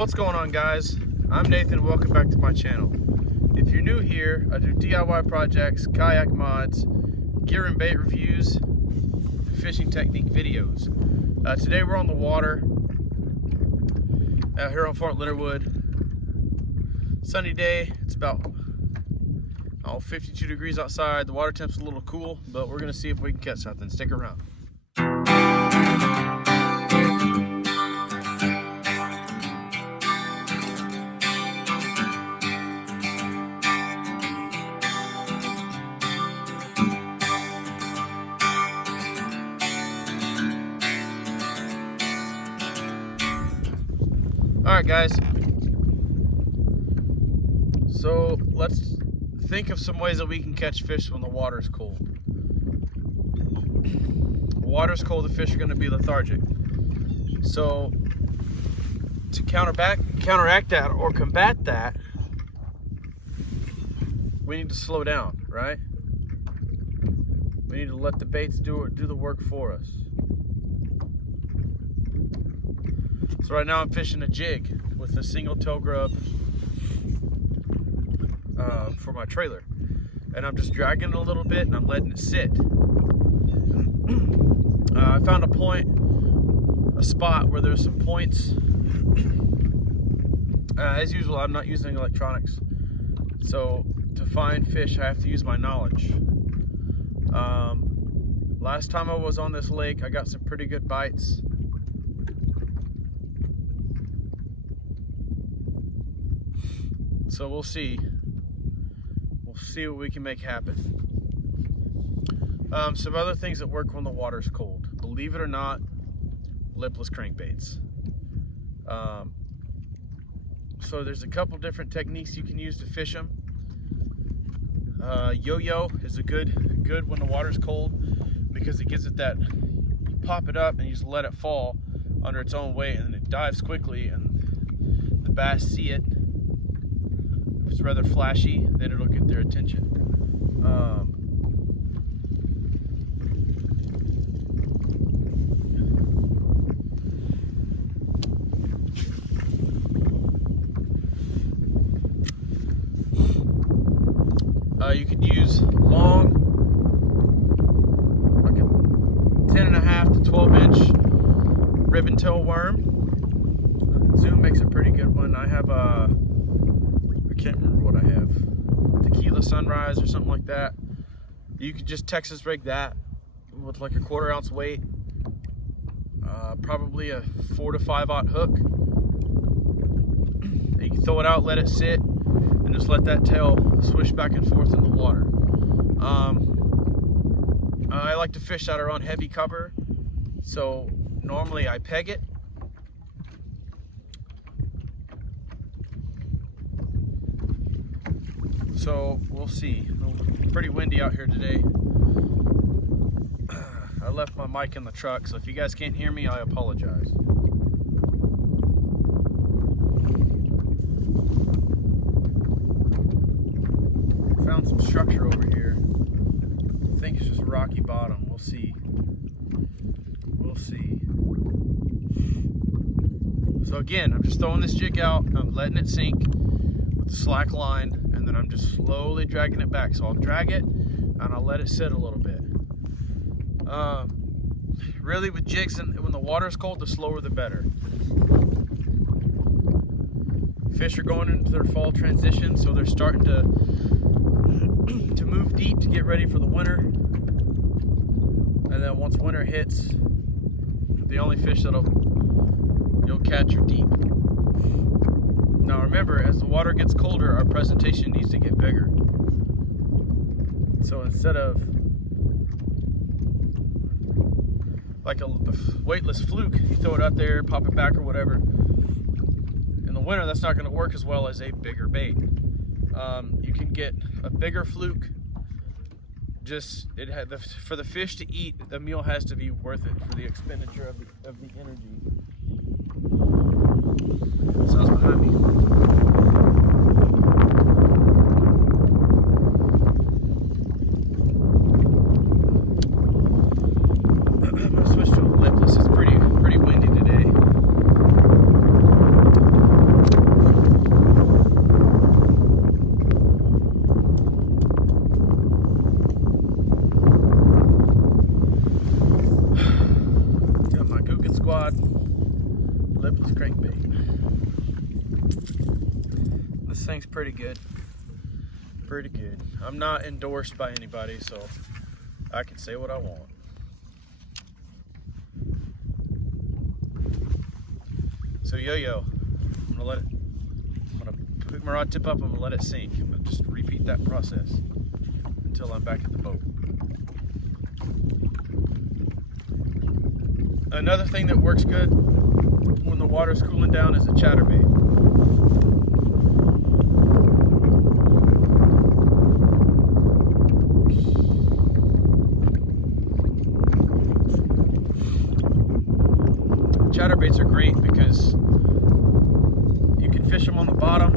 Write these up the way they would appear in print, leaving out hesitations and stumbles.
What's going on, guys? I'm Nathan. Welcome back to my channel. If you're new here, I do DIY projects, kayak mods, gear and bait reviews, fishing technique videos. Today we're on the water out here on Fort Leonard Wood. Sunny day. It's about 52 degrees outside. The water temp's a little cool, but we're gonna see if we can catch something. Stick around. Alright guys, so let's think of some ways that we can catch fish when the water's cold. The water's cold, the fish are going to be lethargic. So to counteract that or combat that, we need to slow down, right? We need to let the baits do the work for us. So right now I'm fishing a jig with a single tail grub for my trailer, and I'm just dragging it a little bit and I'm letting it sit. I found a spot where there's some points. As usual, I'm not using electronics, so to find fish I have to use my knowledge. Last time I was on this lake, I got some pretty good bites. So we'll see what we can make happen. Some other things that work when the water's cold. Believe it or not, lipless crankbaits. So there's a couple different techniques you can use to fish them. Yo-yo is a good when the water's cold, because it gives it that, you pop it up and you just let it fall under its own weight, and then it dives quickly and the bass see it. If it's rather flashy, then it'll get their attention. You could use long, like a 10.5 to 12 inch ribbon tail worm. Zoom makes a pretty good one. I have I can't remember what I have. Tequila Sunrise or something like that. You could just Texas rig that with like a 1/4 ounce weight. Probably a 4 to 5/0 hook. And you can throw it out, let it sit, and just let that tail swish back and forth in the water. I like to fish out around heavy cover, so normally I peg it. So we'll see. It's pretty windy out here today. I left my mic in the truck, so if you guys can't hear me, I apologize. Found some structure over here. I think it's just rocky bottom. We'll see. We'll see. So again, I'm just throwing this jig out. I'm letting it sink with the slack line, and then I'm just slowly dragging it back. So I'll drag it and I'll let it sit a little bit. Really with jigs, and when the water's cold, the slower the better. Fish are going into their fall transition, so they're starting to move deep to get ready for the winter. And then once winter hits, the only fish you'll catch are deep. Now remember, as the water gets colder, our presentation needs to get bigger. So instead of like a weightless fluke, you throw it out there, pop it back or whatever. In the winter, that's not going to work as well as a bigger bait. You can get a bigger fluke. Just for the fish to eat, the meal has to be worth it for the expenditure of the energy. Sounds behind me. I'm gonna switch to a lipless. It's pretty windy today. lipless crankbait. This thing's pretty good. Pretty good. I'm not endorsed by anybody, so I can say what I want. So yo-yo, I'm gonna pick my rod tip up, I'm gonna let it sink. I'm gonna just repeat that process until I'm back at the boat. Another thing that works good when the water's cooling down is a chatterbait. Chatterbaits are great because you can fish them on the bottom,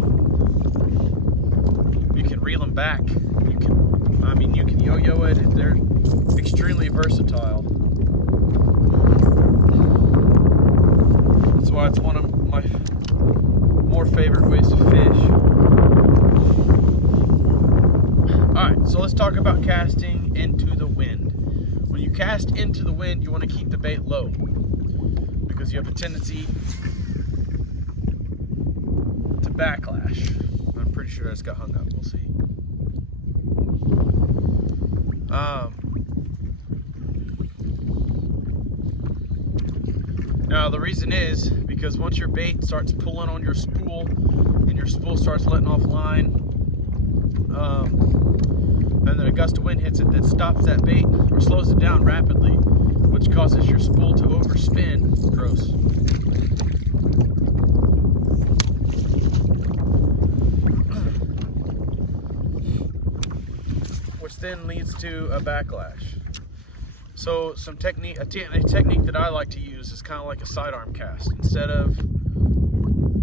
you can reel them back, you can yo-yo it, they're extremely versatile. That's why it's one of my more favorite ways to fish. Alright, so let's talk about casting into the wind. When you cast into the wind, you want to keep the bait low, because you have a tendency to backlash. I'm pretty sure I just got hung up. We'll see. Now the reason is because once your bait starts pulling on your spool and your spool starts letting off line, and then a gust of wind hits it that stops that bait or slows it down rapidly, which causes your spool to overspin. Gross. Which then leads to a backlash. So a technique that I like to use is kind of like a sidearm cast. Instead of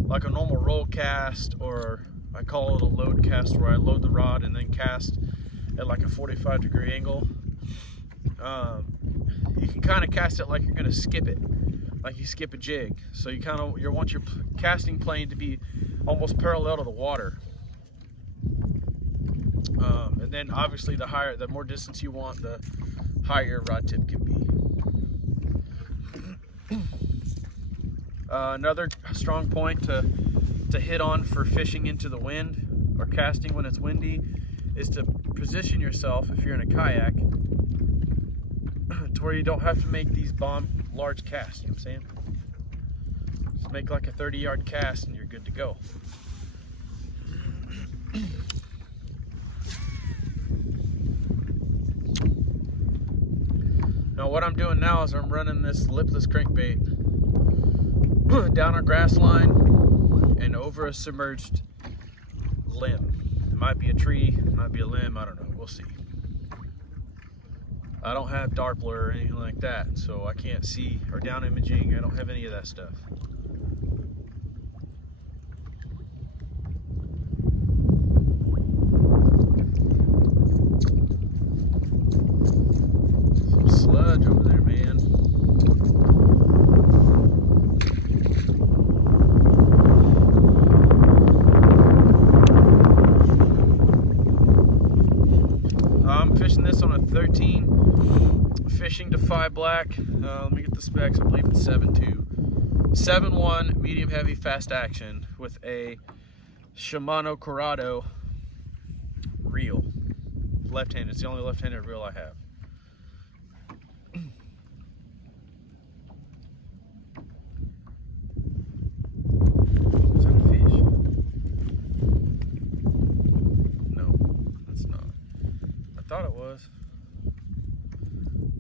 like a normal roll cast, or I call it a load cast, where I load the rod and then cast at like a 45-degree angle. You can kind of cast it like you're going to skip it, like you skip a jig. So you want your casting plane to be almost parallel to the water. And then obviously the more distance you want, the higher your rod tip can be. Another strong point to hit on for fishing into the wind or casting when it's windy is to position yourself, if you're in a kayak, to where you don't have to make these large casts. You know what I'm saying? Just make like a 30-yard cast and you're good to go. Now what I'm doing now is I'm running this lipless crankbait down a grass line and over a submerged limb. It might be a tree, it might be a limb, I don't know, we'll see. I don't have Doppler or anything like that, so I can't see, or down imaging, I don't have any of that stuff. Some sludge over there, man. I'm fishing this on a 13 Fishing Defy Black. Let me get the specs. I believe it's 7.2. 7.1 medium heavy fast action with a Shimano Corrado reel. Left-handed. It's the only left-handed reel I have. Is that a fish? No, that's not. I thought it was.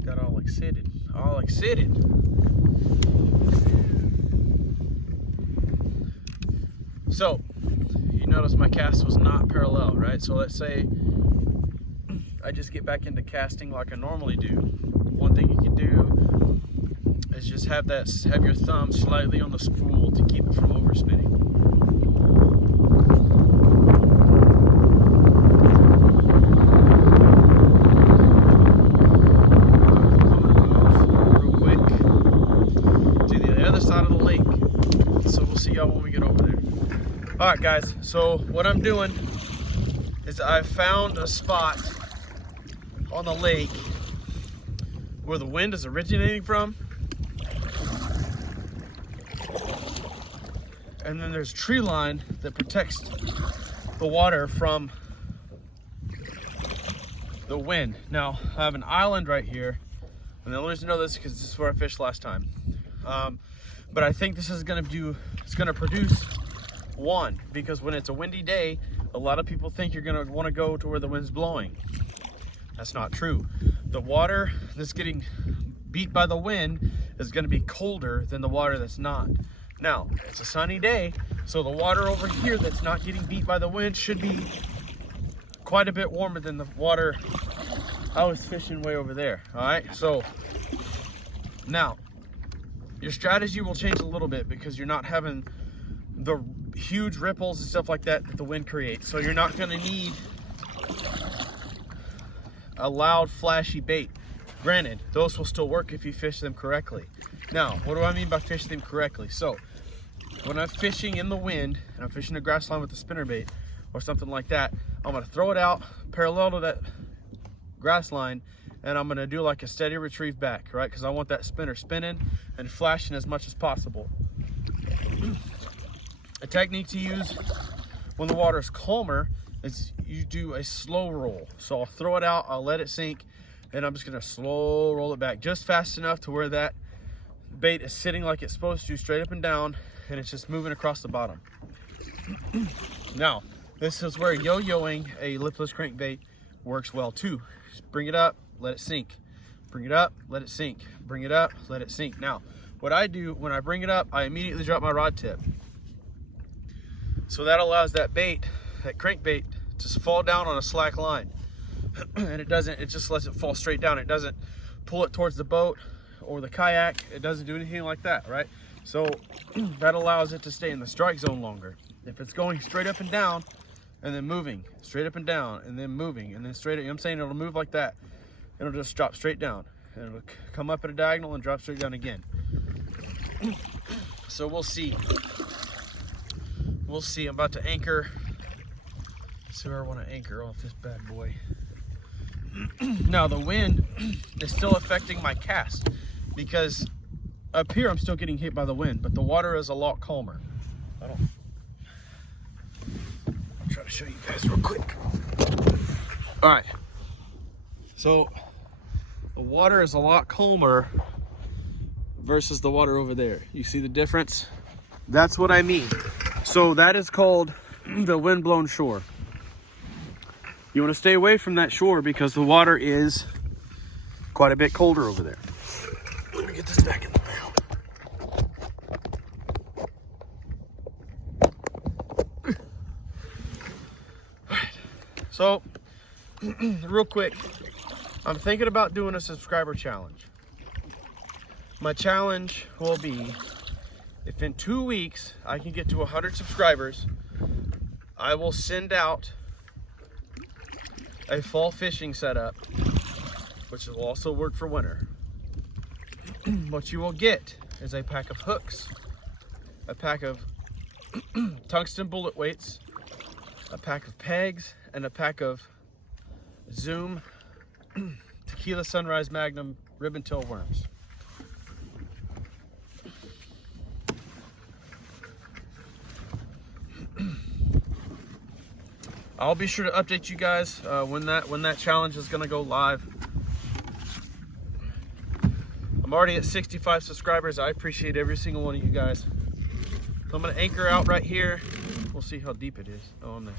Got all excited. All excited. So, you notice my cast was not parallel, right? So let's say I just get back into casting like I normally do. One thing you can do is just have your thumb slightly on the spool to keep it from overspinning. Side of the lake, so we'll see y'all when we get over there. All right, guys, so what I'm doing is I found a spot on the lake where the wind is originating from, and then there's a tree line that protects the water from the wind. Now, I have an island right here, and the only reason I know this is because this is where I fished last time. But I think this is it's gonna produce one, because when it's a windy day, a lot of people think you're gonna wanna go to where the wind's blowing. That's not true. The water that's getting beat by the wind is gonna be colder than the water that's not. Now, it's a sunny day, so the water over here that's not getting beat by the wind should be quite a bit warmer than the water I was fishing way over there. All right, so now your strategy will change a little bit because you're not having the huge ripples and stuff like that that the wind creates. So you're not gonna need a loud, flashy bait. Granted, those will still work if you fish them correctly. Now, what do I mean by fishing them correctly? So when I'm fishing in the wind and I'm fishing a grass line with a spinnerbait or something like that, I'm gonna throw it out parallel to that grass line, and I'm gonna do like a steady retrieve back, right? Because I want that spinner spinning and flashing as much as possible. A technique to use when the water is calmer is you do a slow roll. So I'll throw it out, I'll let it sink, and I'm just gonna slow roll it back, just fast enough to where that bait is sitting like it's supposed to, straight up and down, and it's just moving across the bottom. Now, this is where yo-yoing a lipless crankbait works well too. Just bring it up, let it sink. Bring it up, let it sink. Bring it up, let it sink. Now, what I do when I bring it up, I immediately drop my rod tip. So that allows that bait, that crankbait, to fall down on a slack line. And it just lets it fall straight down. It doesn't pull it towards the boat or the kayak. It doesn't do anything like that, right? So that allows it to stay in the strike zone longer. If it's going straight up and down and then moving, straight up and down and then moving and then straight up, you know what I'm saying? It'll move like that. It'll just drop straight down. And it'll come up at a diagonal and drop straight down again. So we'll see. We'll see. I'm about to anchor. Let's see where I want to anchor off this bad boy. Now the wind is still affecting my cast because up here I'm still getting hit by the wind, but the water is a lot calmer. I'll try to show you guys real quick. All right. So the water is a lot calmer versus the water over there. You see the difference? That's what I mean. So that is called the wind-blown shore. You want to stay away from that shore because the water is quite a bit colder over there. Let me get this back in the mail. Alright, so real quick, I'm thinking about doing a subscriber challenge. My challenge will be, if in 2 weeks I can get to 100 subscribers, I will send out a fall fishing setup, which will also work for winter. What you will get is a pack of hooks, a pack of tungsten bullet weights, a pack of pegs, and a pack of Zoom Tequila Sunrise Magnum ribbon tail worms. I'll be sure to update you guys when that challenge is gonna go live. I'm already at 65 subscribers. I appreciate every single one of you guys. So I'm gonna anchor out right here. We'll see how deep it is. Oh, I'm there.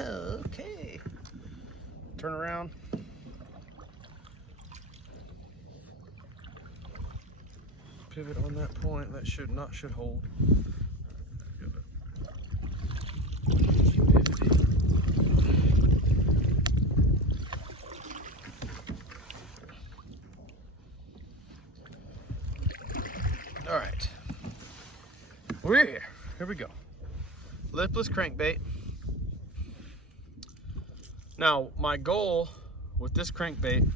Okay, turn around. Pivot on that point. That should hold. All right, we're here. Here we go. Lipless crankbait. Now, my goal with this crankbait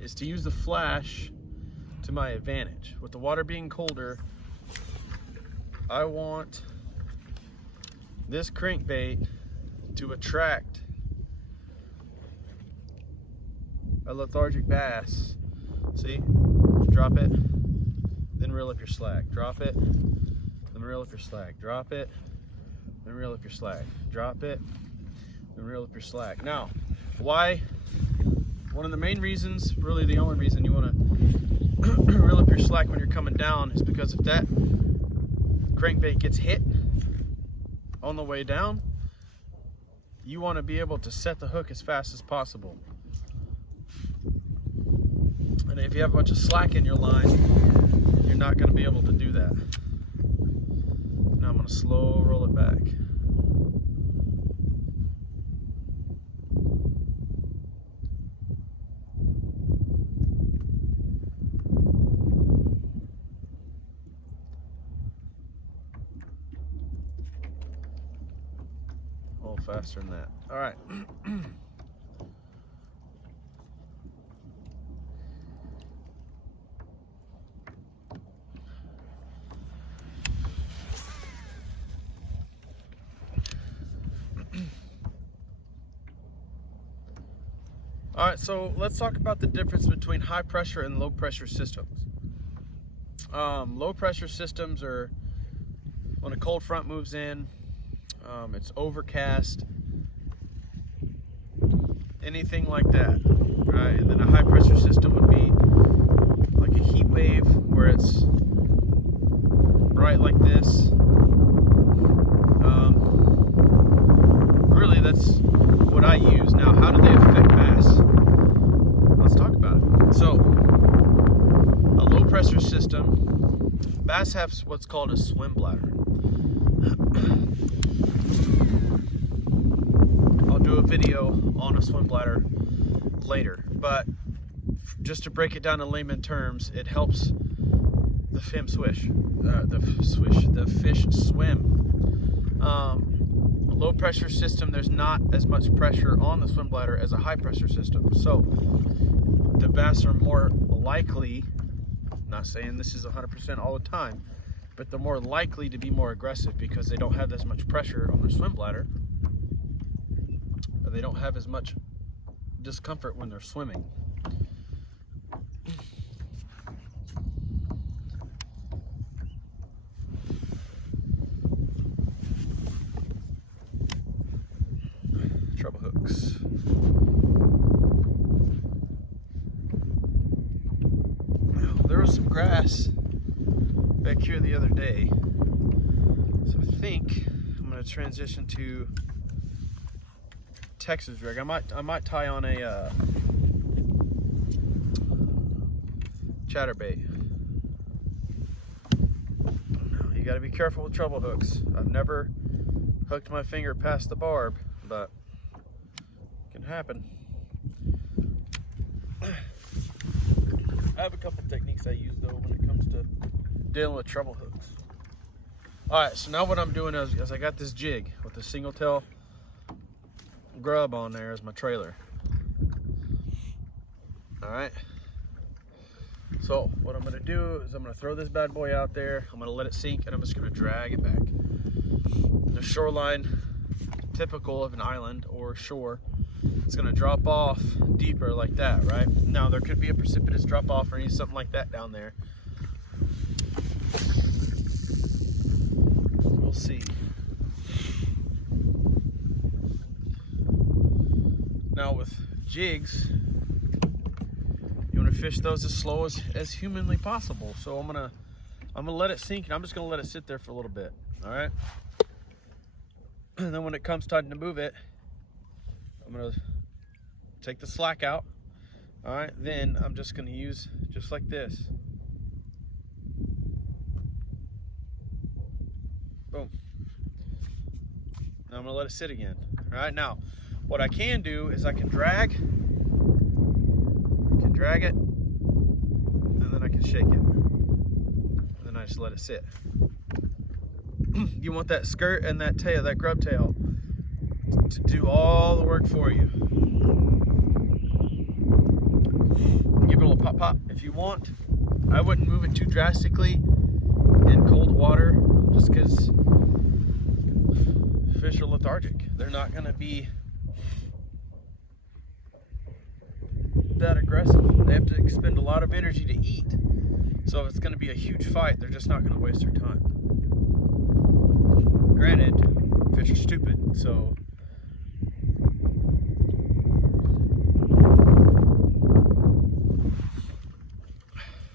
is to use the flash to my advantage. With the water being colder, I want this crankbait to attract a lethargic bass. See? Drop it, then reel up your slack. Drop it, then reel up your slack. Drop it, then reel up your slack. Drop it, then reel up your slack. Now, why? One of the main reasons, really the only reason you want to reel up your slack when you're coming down is because if that crankbait gets hit on the way down, you want to be able to set the hook as fast as possible. And if you have a bunch of slack in your line, you're not going to be able to do that. Now I'm going to slow roll it back. A little faster than that. All right. All right, so let's talk about the difference between high pressure and low pressure systems. Low pressure systems are when a cold front moves in, it's overcast, anything like that, right? And then a high pressure system would be like a heat wave where it's bright like this. Really, that's what I use. Now, how do they affect bass? Let's talk about it. So, a low pressure system, bass have what's called a swim bladder. I'll do a video on a swim bladder later, but just to break it down in layman terms, it helps the fish swim. Low pressure system, there's not as much pressure on the swim bladder as a high pressure system. So the bass are more likely, not saying this is 100% all the time, but they're more likely to be more aggressive because they don't have as much pressure on their swim bladder. Or they don't have as much discomfort when they're swimming. Treble hooks. Well, there was some grass back here the other day, so I think I'm going to transition to Texas rig. I might tie on a chatterbait. You got to be careful with treble hooks. I've never hooked my finger past the barb, but can happen. I have a couple techniques I use though when it comes to dealing with treble hooks. All right, so now what I'm doing is I got this jig with the single tail grub on there as my trailer. All right, so what I'm gonna do is I'm gonna throw this bad boy out there, I'm gonna let it sink, and I'm just gonna drag it back. The shoreline, typical of an island or shore, it's going to drop off deeper like that, right? Now there could be a precipitous drop off or something like that down there. We'll see. Now with jigs, you want to fish those as slow as humanly possible. So I'm gonna let it sink, and I'm just gonna let it sit there for a little bit. All right. And then when it comes time to move it, I'm gonna take the slack out. All right, then I'm just gonna use just like this. Boom. Now I'm gonna let it sit again. All right, now what I can do is I can drag it, and then I can shake it. And then I just let it sit. You want that skirt and that tail, that grub tail, to do all the work for you. Give it a little pop pop if you want. I wouldn't move it too drastically in cold water, just because fish are lethargic. They're not going to be that aggressive. They have to expend a lot of energy to eat. So if it's going to be a huge fight, they're just not going to waste their time. Granted, fish are stupid, so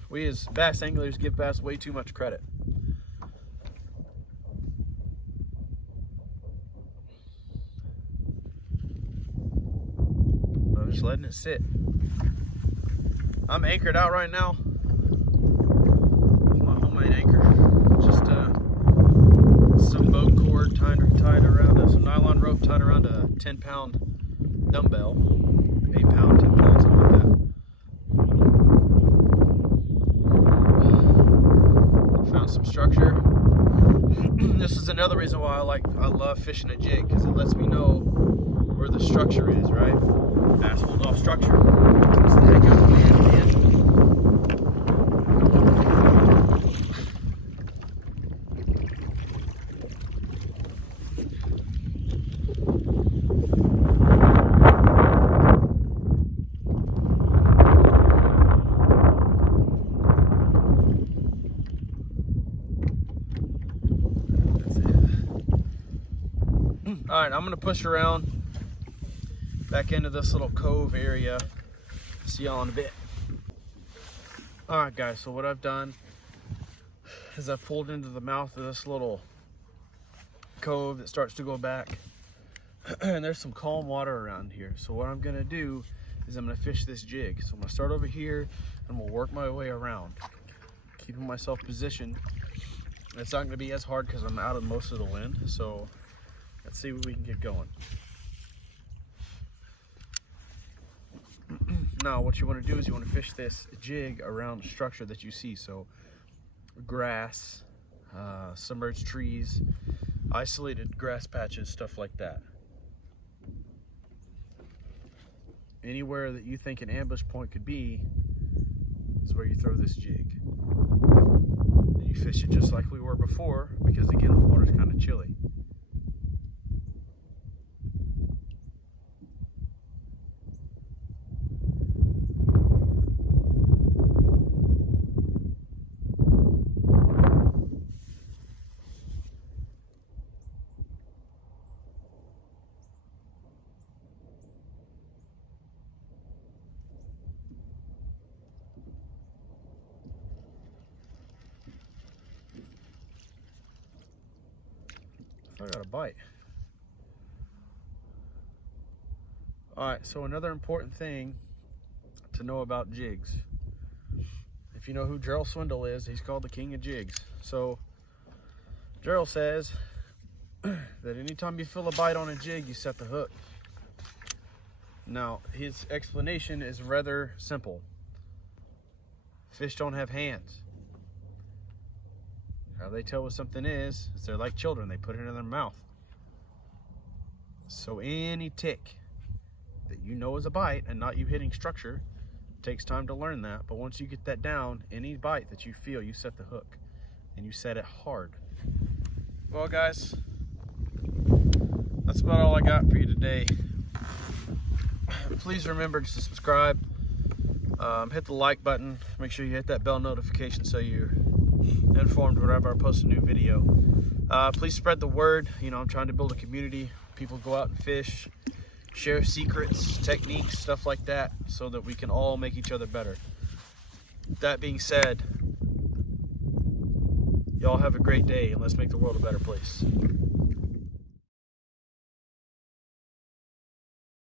we as bass anglers give bass way too much credit. I'm just letting it sit. I'm anchored out right now with my homemade anchor. Just some boat cord tied around some nylon rope tied around a 10-pound dumbbell, 8-pound, 10 pounds, something like that. Found some structure. This is another reason why I love fishing a jig, because it lets me know where the structure is, right? Bass hold off structure. That's the heck out of man. All right, I'm gonna push around back into this little cove area. See y'all in a bit. All right, guys, so what I've done is I've pulled into the mouth of this little cove that starts to go back. And there's some calm water around here. So what I'm gonna do is I'm gonna fish this jig. So I'm gonna start over here and we'll work my way around, keeping myself positioned. It's not gonna be as hard because I'm out of most of the wind. So let's see what we can get going. Now, what you want to do is you want to fish this jig around a structure that you see. So grass, submerged trees, isolated grass patches, stuff like that. Anywhere that you think an ambush point could be is where you throw this jig. And you fish it just like we were before, because again, the water's kind of chilly. I got a bite. All right, so another important thing to know about jigs. If you know who Gerald Swindle is, he's called the king of jigs. So Gerald says that anytime you feel a bite on a jig, you set the hook. Now, his explanation is rather simple. Fish don't have hands. How they tell what something is they're like children. They put it in their mouth. So any tick that you know is a bite and not you hitting structure, takes time to learn that. But once you get that down, any bite that you feel, you set the hook. And you set it hard. Well, guys, that's about all I got for you today. Please remember to subscribe. Hit the like button. Make sure you hit that bell notification so you're informed whenever I post a new video. Please spread the word. You know, I'm trying to build a community. People go out and fish, share secrets, techniques, stuff like that, so that we can all make each other better. That being said, y'all have a great day, and let's make the world a better place.